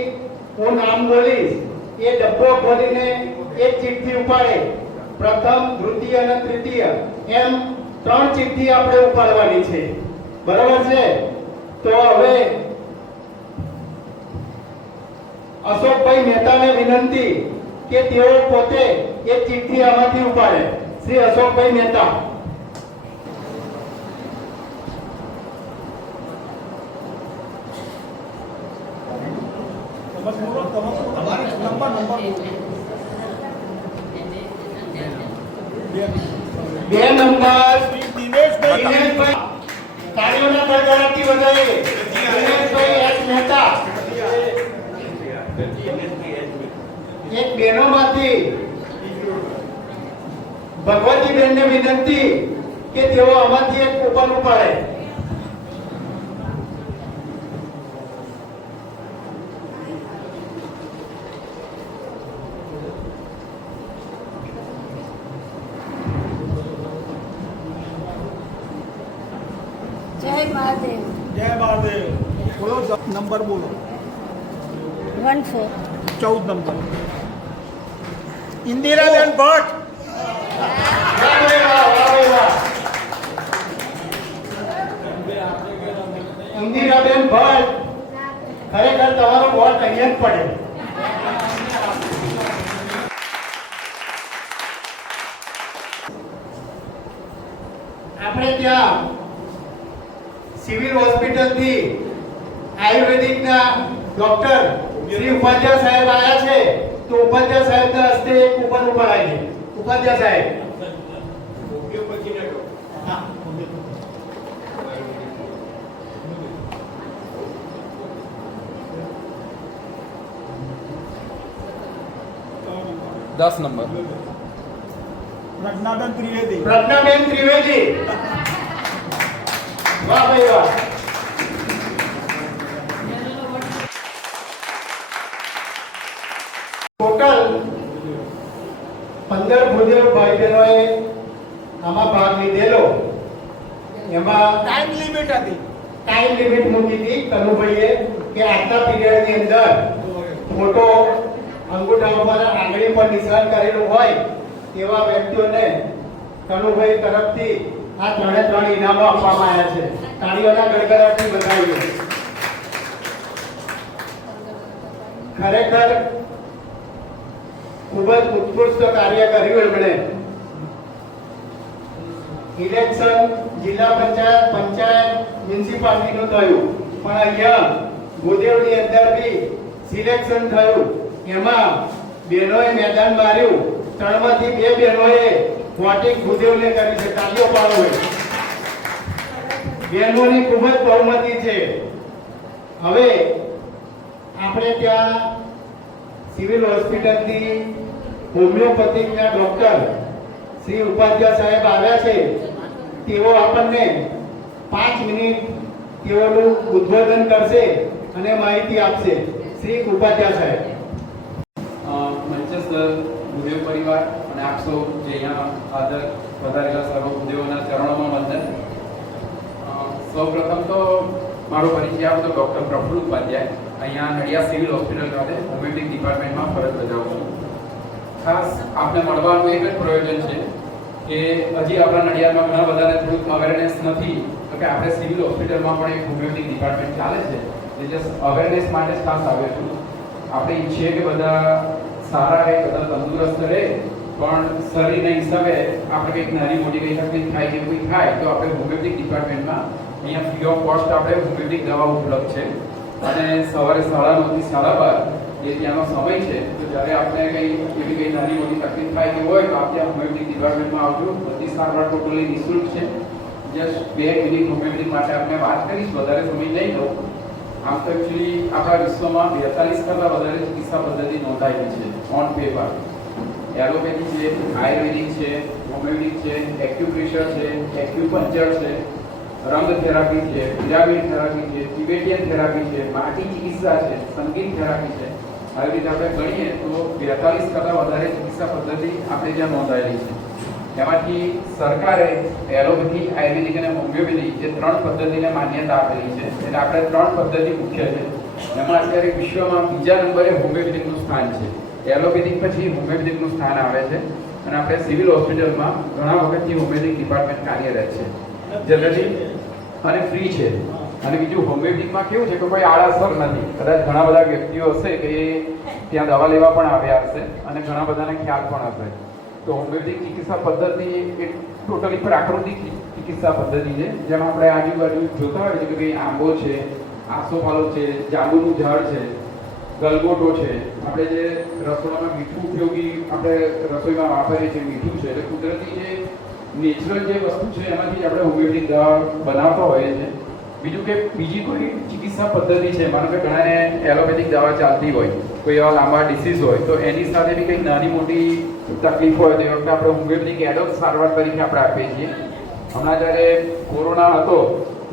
હું નામ બોલીશ, એ ડબ્બો ખોલીને એક ચિઠ્ઠી ઉપાડે. પ્રથમ, દ્વિતીય અને તૃતીય એમ 3 ચિઠ્ઠી આપણે ઉપાડવાની છે. બરાબર છે? તો હવે અશોકભાઈ મહેતાને વિનંતી કે તેઓ પોતે એક ચિઠ્ઠી આમાંથી ઉપાડે. શ્રી અશોકભાઈ મહેતા. બસ બોલો તમારી નંબર બે નંબર શ્રી દિનેશભાઈ દિનેશભાઈ તાળીઓના ગડગડાટથી વધાવીએ. દિનેશભાઈ એચ મહેતા. એક બહેનોમાંથી ભગવતીબેનને વિનંતી કે તેઓ આમાંથી એક કૂપન ઉપાડે. જય મહાદેવ. જય મહાદેવ. બોલો નંબર બોલો. 14. 14 નંબર. ઇન્દિરાબેન ભટ્ટ. વાહ ભાઈ વાહ, વાહ ભાઈ વાહ. ઇન્દિરાબેન ભટ્ટ, ખરેખર તમારો વોટ અહીંયા જ પડે. આપણે ત્યાં સિવિલ હોસ્પિટલથી આયુર્વેદિકના ડોક્ટર શ્રી ઉપાધ્યાય સાહેબ આવ્યા છે, તો ઉપાધ્યાય સાહેબના હસ્તે એક કૂપન ઉપાડાય. ઉપાધ્યાય સાહેબ. હા. 10 નંબર. પ્રજ્ઞાબેન ત્રિવેદી. પ્રજ્ઞાબેન ત્રિવેદી. વાહ ભાઈ વાહ. ટોટલ 15 ભૂદેવ ભાઈ બહેનોએ આમાં ભાગ લીધેલો. એમાં ટાઈમ લિમિટ હતી. ટાઈમ લિમિટ મૂકી હતી કનુભાઈએ કે આજના પીરિયડની અંદર ફોટો અંગૂઠા ઉપર આંગળી પર નિશાન કરેલું હોય તેવા વ્યક્તિઓને કનુભાઈ તરફથી આ 3 ઇનામો આપવામાં આવ્યા છે. તાળીઓના ગડગડાટથી વધાવીએ. ખરેખર ખૂબ જ ઉત્કૃષ્ટ કાર્ય કર્યું એમણે. ઇલેક્શન જિલ્લા પંચાયત, મ્યુનિસિપાલિટીનું થયું, પણ અહીંયા ભૂદેવની અંદર બી સિલેક્શન થયું. એમાં બહેનોએ મેદાન માર્યું. 3 માંથી 2 બહેનોએ વોટિંગ ભૂદેવને કરી છે. તાળીઓ પાડો. બહેનોની ખૂબ જ બહુમતી છે. હવે આપણે ત્યાં સિવિલ હોસ્પિટલથી હોમિયોપેથિકના ડોક્ટર શ્રી ઉપાધ્યાય સાહેબ આવ્યા છે. તેઓ આપણને 5 મિનિટ તેઓનું ઉદ્બોધન કરશે અને માહિતી આપશે. શ્રી ઉપાધ્યાય સાહેબ. મંચસ્થ ભૂદેવ પરિવાર અને આપ સૌ જે અહીંયા હાજર વધારેલા સર્વ ભૂદેવોના ચરણોમાં વંદન. સૌપ્રથમ તો મારો પરિચય આપતો ડૉક્ટર પ્રફુલ્લ ઉપાધ્યાય, અહીંયા નડિયાદ સિવિલ હોસ્પિટલ ખાતે હોમિયોપેથિક ડિપાર્ટમેન્ટમાં ફરજ બજાવું છું. ખાસ આપને મળવાનું એક જ પ્રયોજન છે કે હજી આપણા નડિયાદમાં ઘણા બધાને થોડુંક અવેરનેસ નથી, તો કે આપણે સિવિલ હોસ્પિટલમાં પણ એક હોમિયોપેથિક ડિપાર્ટમેન્ટ ચાલે છે, જે જસ્ટ અવેરનેસ માટે જ ખાસ આવ્યો છું. આપણે ઈચ્છીએ કે બધા સારા રહે, બધા તંદુરસ્ત રહે, પણ શરીરના હિસાબે આપણે કંઈક નાની મોટી કંઈ તકલીફ થાય કે કોઈ થાય તો આપણે હોમિયોપેથિક ડિપાર્ટમેન્ટમાં અહીંયા ફ્રી ઓફ કોસ્ટ આપણે હોમિયોપેથિક દવા ઉપલબ્ધ છે. અને સવારે 9:30 થી 12:30 એ ત્યાંનો સમય છે. તો જ્યારે આપણે કંઈ એવી કંઈ નાની મોટી તકલીફ થાય કે હોય તો આપણે હોમિયોપેથિક ડિપાર્ટમેન્ટમાં આવજો. બધી સારવાર ટોટલી નિઃશુલ્ક છે. જસ્ટ 2 મિનિટ હોમિયોપેથિક માટે આપણે વાત કરીશ, વધારે સમય નહીં લઉં. આમ તો એકચ્યુઅલી આપણા વિશ્વમાં 42 કરતાં વધારે ચિકિત્સા પદ્ધતિ નોંધાયેલી છે ઓન પેપર. એલોપેથી છે, આયુર્વેદિક છે, હોમિયોપેથિક છે, એક્યુપ્રેશર છે, એક્યુપંક્ચર છે, રંગ થેરાપી છે, પિરામિડ થેરાપી છે, ટિબેટિયન થેરાપી છે, માટી ચિકિત્સા છે, સંગીત થેરાપી છે. આવી રીતે આપણે ગણીએ તો 42 કરતાં વધારે ચિકિત્સા પદ્ધતિ આપણે ત્યાં નોંધાયેલી છે. એમાંથી સરકારે એલોપેથી, આયુર્વેદિક અને હોમિયોપેથી જે 3 પદ્ધતિને માન્યતા આપેલી છે. એટલે આપણે 3 પદ્ધતિ મુખ્ય છે. એમાં અત્યારે વિશ્વમાં બીજા નંબરે હોમિયોપેથિકનું સ્થાન છે. એલોપેથિક પછી હોમિયોપેથિકનું સ્થાન આવે છે. અને આપણે સિવિલ હોસ્પિટલમાં ઘણા વખતથી હોમિયોપેથિક ડિપાર્ટમેન્ટ કાર્યરત છે, જનરલી અને ફ્રી છે. અને બીજું હોમિયોપેથિકમાં કેવું છે કે કોઈ આડઅસર નથી. કદાચ ઘણા બધા વ્યક્તિઓ હશે કે ત્યાં દવા લેવા પણ આવ્યા હશે અને ઘણા બધાને ખ્યાલ પણ હશે. તો હોમિયોપેથિક ચિકિત્સા પદ્ધતિ એ ટોટલી પ્રાકૃતિક ચિકિત્સા પદ્ધતિ છે, જેમાં આપણે આજુબાજુ જોતા હોય છે કે ભાઈ આંબો છે, આસોપાલો છે, જાંબુનું ઝાડ છે, ગલગોટો છે, આપણે જે રસોડામાં મીઠું ઉપયોગી આપણે રસોઈમાં વાપરીએ છીએ મીઠું છે, એટલે કુદરતી જે નેચરલ જે વસ્તુ છે એમાંથી જ આપણે હોમિયોપેથિક દવા બનાવતા હોઈએ છીએ. બીજું કે બીજી કોઈ ચિકિત્સા પદ્ધતિ છે, માનો કે ઘણાને એલોપેથિક દવા ચાલતી હોય, કોઈ એવા લાંબા ડિસીઝ હોય, તો એની સાથે બી કંઈક નાની મોટી તકલીફ હોય તો એ વખતે આપણે હોમિયોપેથિક એડોપ સારવાર તરીકે આપણે આપીએ છીએ. હમણાં જ્યારે કોરોના હતો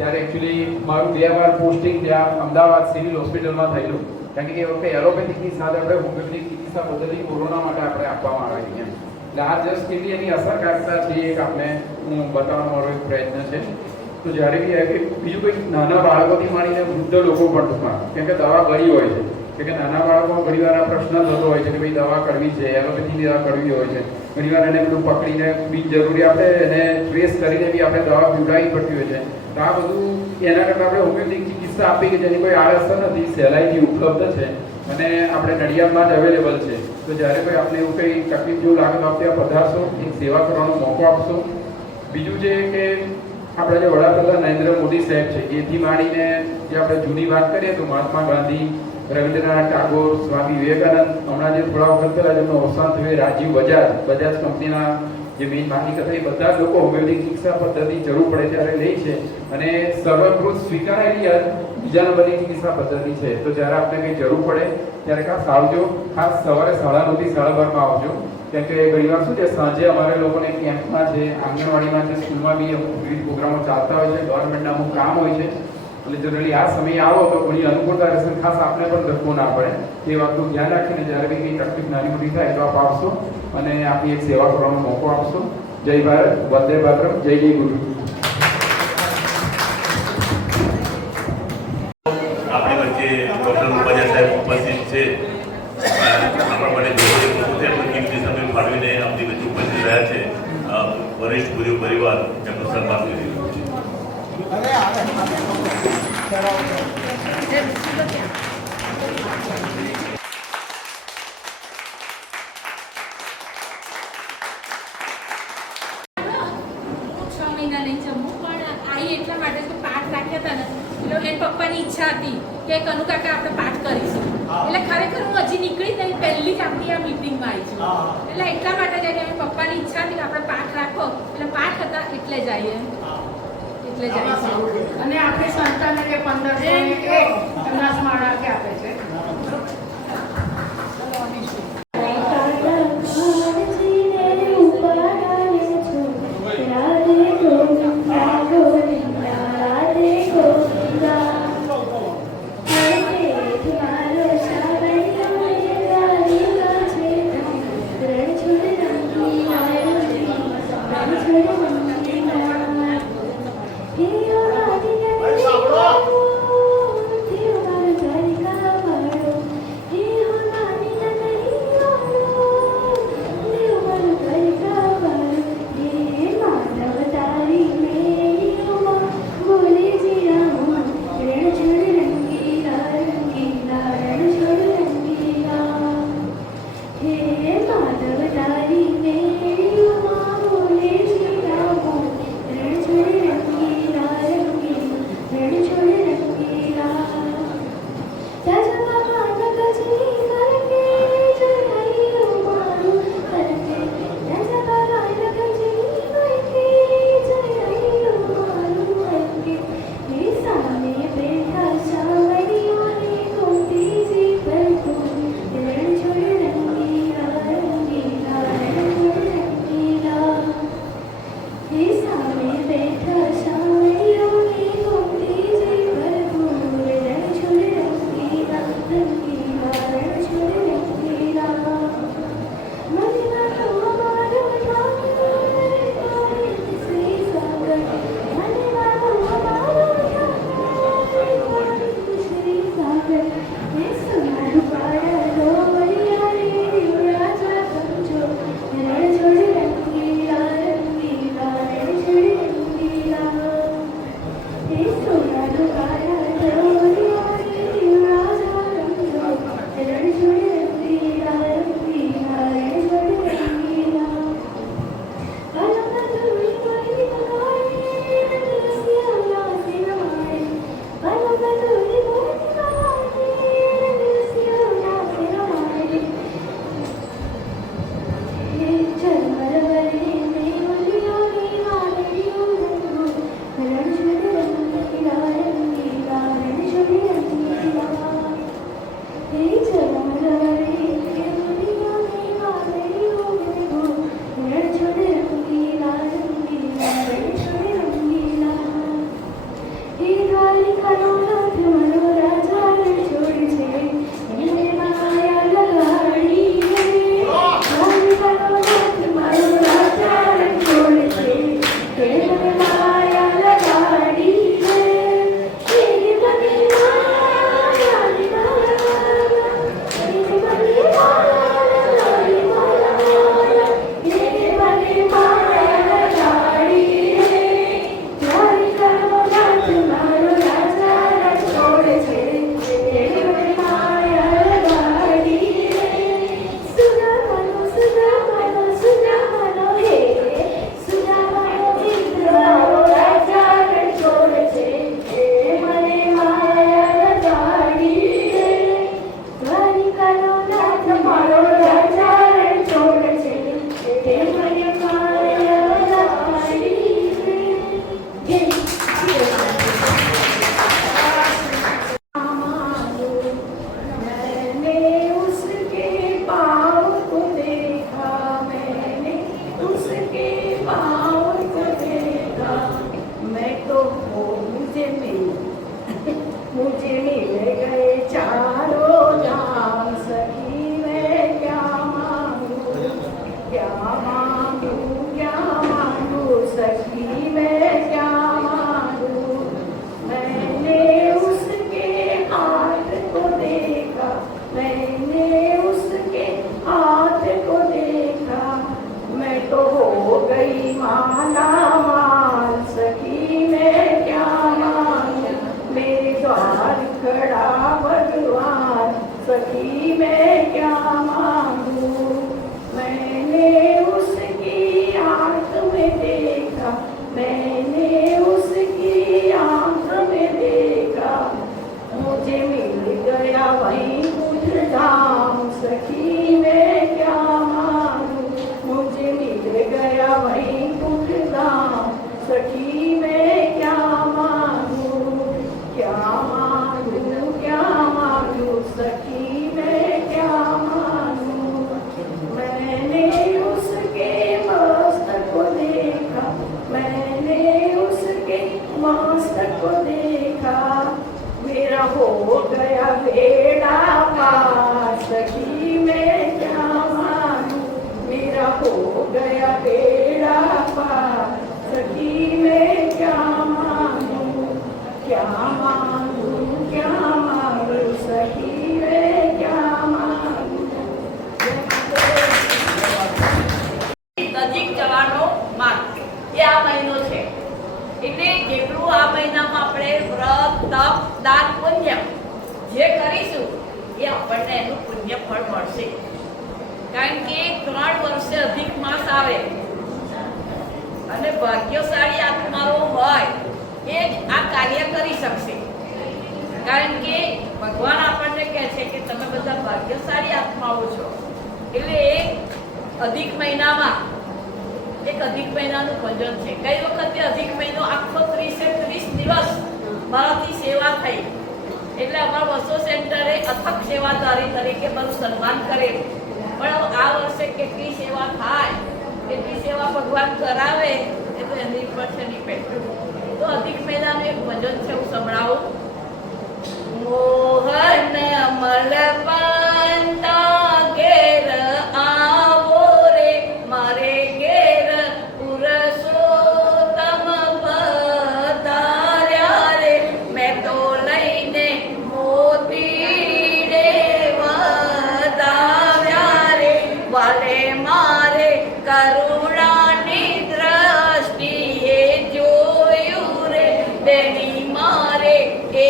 ત્યારે એકચ્યુઅલી મારું 2 વાર પોસ્ટિંગ ત્યાં અમદાવાદ સિવિલ હોસ્પિટલમાં થયેલું, કારણ કે એ વખતે એલોપેથિકની સાથે આપણે હોમિયોપેથિક ચિકિત્સા પદ્ધતિ કોરોના માટે આપણે આપવામાં આવે છે. એટલે આ જસ્ટ કેટલી એની અસરકારકતા છે એક આપણે હું બતાવવાનો મારો એક પ્રયત્ન છે. તો જ્યારે બી આવે કે બીજું કંઈક નાના બાળકોથી માંડીને વૃદ્ધ લોકો પણ ટૂંકમાં, કેમ કે દવા ગળી હોય છે, કે નાના બાળકો ઘણી વાર આ પ્રશ્ન થતો હોય છે કે ભાઈ દવા કડવી છે, એલોપેથીની દવા કડવી હોય છે, ઘણી વાર એને બધું પકડીને બિનજરૂરી આપણે એને ટ્રેસ કરીને બી આપણે દવા પીવડાવવી પડતી હોય છે. તો આ બધું એના કરતાં આપણે હોમિયોપેથિક ચિકિત્સા આપી કે જેની કોઈ આડઅસર નથી, સહેલાઈથી ઉપલબ્ધ છે અને આપણે નડિયાદમાં જ અવેલેબલ છે. તો જ્યારે કોઈ આપણે એવું કંઈ તકલીફ જેવું લાગે તો આપણે પધારશો, એક સેવા કરવાનો મોકો આપશો. બીજું છે કે આપણા જે વડાપ્રધાન નરેન્દ્ર મોદી સાહેબ છે એથી માંડીને જે આપણે જૂની વાત કરીએ તો મહાત્મા ગાંધી, રવિન્દ્રનાથ ટાગોર, સ્વામી વિવેકાનંદ, હમણાં જે થોડા વખત પહેલા જેમનું અવસાન થયું રાજીવ બજાજ કંપનીના જે મેઇન માલિક હતા, એ બધા જ લોકો હોમિયોપેથિક ચિકિત્સા પદ્ધતિ જરૂર પડે ત્યારે લે છે અને સર્વકૃત સ્વીકારાયેલી બીજા નંબરની ચિકિત્સા પદ્ધતિ છે. તો જ્યારે આપણે કંઈ જરૂર પડે ત્યારે ખાસ આવજો, ખાસ સવારે 9:30 થી 12:30 આવજો. કેમ કે ઘણી વાર શું છે, સાંજે અમારે લોકોને કેમ્પમાં છે, આંગણવાડીમાં છે, સ્કૂલમાં બી વિવિધ પ્રોગ્રામો ચાલતા હોય છે, ગવર્મેન્ટના અમુક કામ હોય છે, એટલે જનરલી આ સમયે આવો તો ઘણી અનુકૂળતા રહેશે. ખાસ આપણે પણ ધક્કો ના પડે એ વાતનું ધ્યાન રાખીને જ્યારે બી કંઈ તકલીફ નાની મોટી થાય તો આપ આવશો અને આપની એક સેવા કરવાનો મોકો આપશો. જય ભારત, વંદે માતરમ, જય જય ગુરુ. આપણી વચ્ચે ડૉક્ટર ઉપાધ્યાય સાહેબ ઉપસ્થિત છે. આપણા માટે કિંમતી સમય ફાળવીને આપણી વચ્ચે ઉપસ્થિત રહ્યા છે. વરિષ્ઠ ગુરુ પરિવાર એમનું સન્માન કરી રહ્યું છે. એટલા માટે તો પાઠ રાખ્યા હતા ને એટલે એના પપ્પાની ઈચ્છા હતી કે કનુ કાકા આપણે પાઠ કરીશું, એટલે ખરેખર હું હજી નીકળી નહીં પહેલી જ આપણી આ મીટિંગમાં આવી છું, એટલે એટલા માટે જ એની પપ્પાની ઈચ્છા હતી કે આપણે પાઠ રાખો, એટલે પાઠ હતા એટલે જઈએ એટલે જઈએ. અને આપણી સંસ્થાને જે 1501 એમના સ્મારકે આપે છે. એ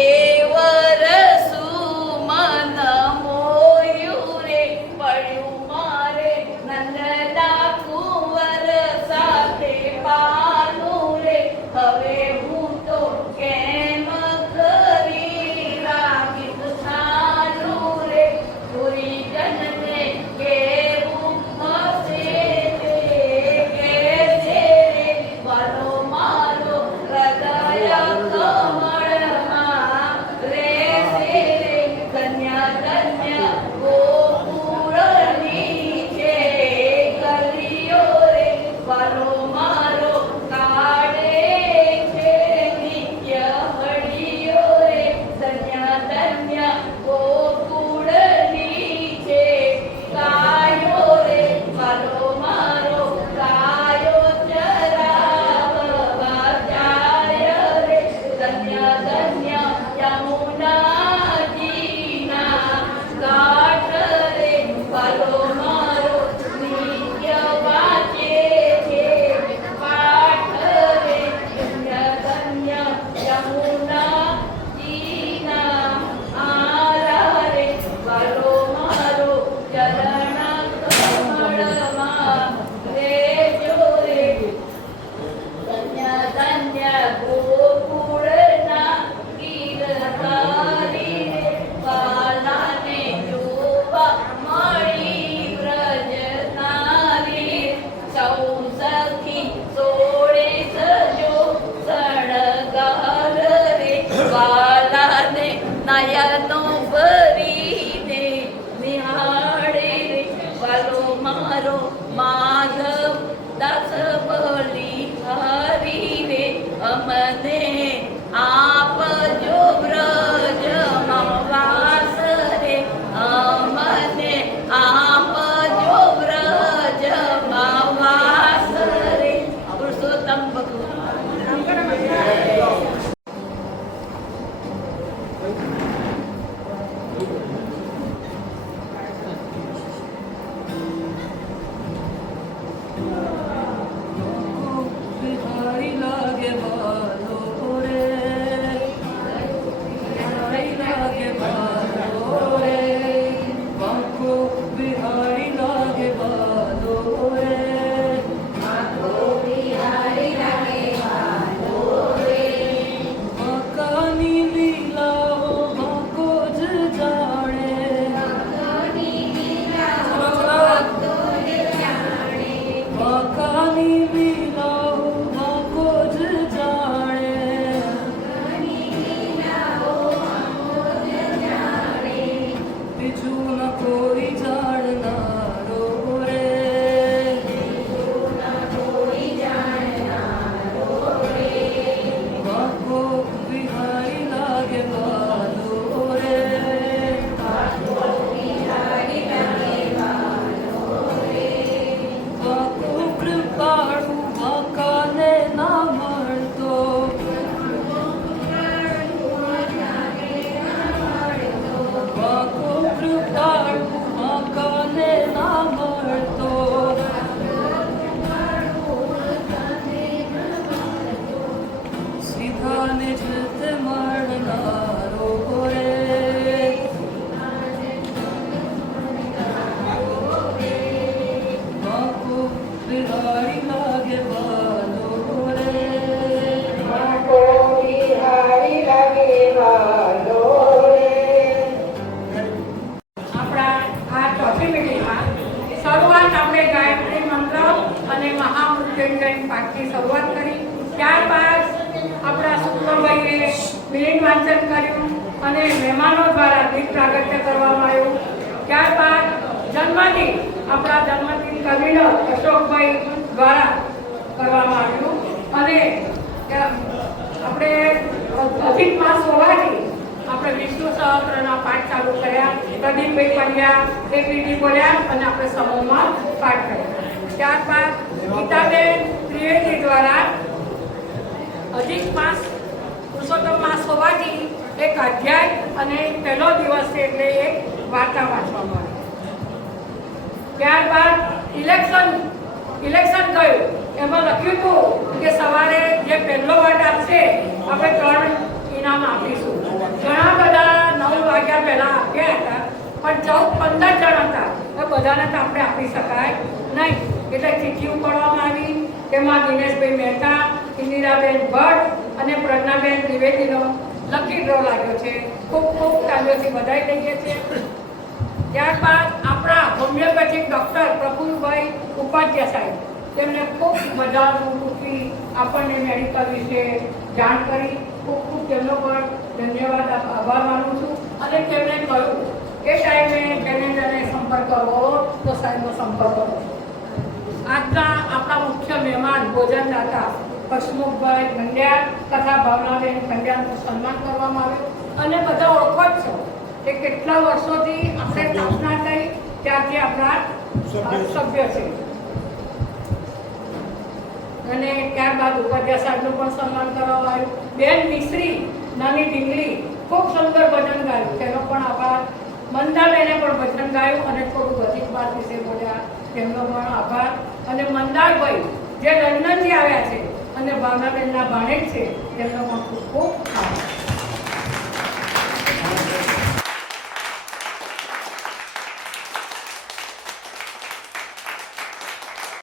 યમુનાજીના ઘાટ રે વાલો મારો નિત્ય વાંચે છે પાઠ રે ધન્ય ધન્ય યમુનાજીના આરા રે વાલો મારો ચરણ કમળમાં રેજો રે ધન્ય ધન્ય ગોકુળના ગીરધારી રે વાલાને જોવા મળી વ્રજનારી સૌ સખી સોળે સજો સણગાર રે વાલાને નયનો ભરીને નિહાળે રે વાલો મારો માધવ દાસ બલિહારી રે અમને આપજો વ્રજમાં વાસ રે અમને આપજો વ્રજમાં વાસ રે પુરુષોત્તમ ભગવાન बिहारी लागे बालो रे बिहारी लागे बालो रे बाको बिहारी लागे बालो रे बाको बिहारी लागे बालो रे मकानी लीलाओ बाको ज जाने मकानी लीलाओ बाको ज जाने मकानी लीलाओ बाको ज जाने बिजू न कोई जानना रो रे बाको बिहारी लागे बालो रे बाको कृपाळु बाकाने ना म्हणतो बाको कृपाळु बाकाने ना म्हणतो सीधाने जित मारणारो रे बाको बिहारी लागे बालो रे बाको बिहारी लागे बालो रे આપણા આ ચોથી મીટિંગમાં શરૂઆત આપણે ગાયત્રી મંત્ર અને મહામૃત્યુંજય પાઠથી શરૂઆત કરી. ત્યારબાદ આપણા શુક્લભાઈએ મિલિંદ વાંચન કર્યું અને મહેમાનો દ્વારા દીપ પ્રાગટ્ય કરવામાં આવ્યું. ત્યારબાદ જન્મદિન આપણા જન્મદિન કવિનો અશોકભાઈ દ્વારા કરવામાં આવ્યું અને આપણે અધિક માસ હોવાથી આપણે વિષ્ણુ સહસ્ત્રના પાઠ ચાલુ કર્યા. પ્રદીપભાઈ પંડ્યા એક લીટી બોલ્યા અને આપણે સમૂહમાં પાઠ કર્યા. ત્યારબાદ ગીતાબેન ત્રિવેદી દ્વારા અધિક માસ પુરુષોત્તમ માસ હોવાથી એક અધ્યાય અને પહેલો દિવસ છે એટલે એક વાર્તા વાંચવામાં આવી. ત્યારબાદ ઇલેક્શન ગયું એમાં લખ્યું હતું કે સવારે જે પહેલો વોટ આપશે આપણે 3 ઇનામ આપીશું. ઘણા બધા 9 વાગ્યા પહેલા આપ્યા હતા પણ 14-15 જણ હતા તો બધાને તો આપણે આપી શકાય નહીં એટલે ચિઠ્ઠી ઉપાડવામાં આવી. તેમાં દિનેશભાઈ મહેતા, ઇન્દિરાબેન ભટ્ટ અને પ્રજ્ઞાબેન ત્રિવેદીનો લકી ડ્રો લાગ્યો છે. ખૂબ ખૂબ તાલીઓથી વધાઈ લઈએ છીએ. ત્યારબાદ આપણા હોમિયોપેથિક ડૉક્ટર પ્રફુલભાઈ ઉપાધ્યાય સાહેબ તેમને ખૂબ મજાનું પૂછી આપણને મેડિકલ વિશે જાણ કરી. ખૂબ ખૂબ તેમનો પણ ધન્યવાદ આભાર માનું છું. અને તેમણે કહ્યું એ ટાઈમે જેને સંપર્ક કરવો તો સાહેબનો સંપર્ક કરો. આજના આપણા મુખ્ય મહેમાન ભોજનદાતા હસમુખભાઈ પંડ્યા તથા ભાવનાબેન પંડ્યાનું સન્માન કરવામાં આવ્યું. અને બધા ઓળખો જ છો કે કેટલા વર્ષોથી આપણે સ્થાપના થઈ ત્યારથી આપણા સભ્ય છે. અને ત્યારબાદ ઉપાધ્યાય સાહેબનું પણ સન્માન કરવામાં આવ્યું. બેન મિશ્રી નાની ઢીંગલી ખૂબ સુંદર ભજન ગાયું, તેનો પણ આભાર. મંદાબેને પણ ભજન ગાયું અને થોડું બધી વાત વિશે બોલ્યા, તેમનો પણ આભાર. અને મંદારભાઈ જે લંડનથી આવ્યા છે અને ભાવનાબેનના ભાણેજ છે, તેમનો પણ ખૂબ ખૂબ આભાર.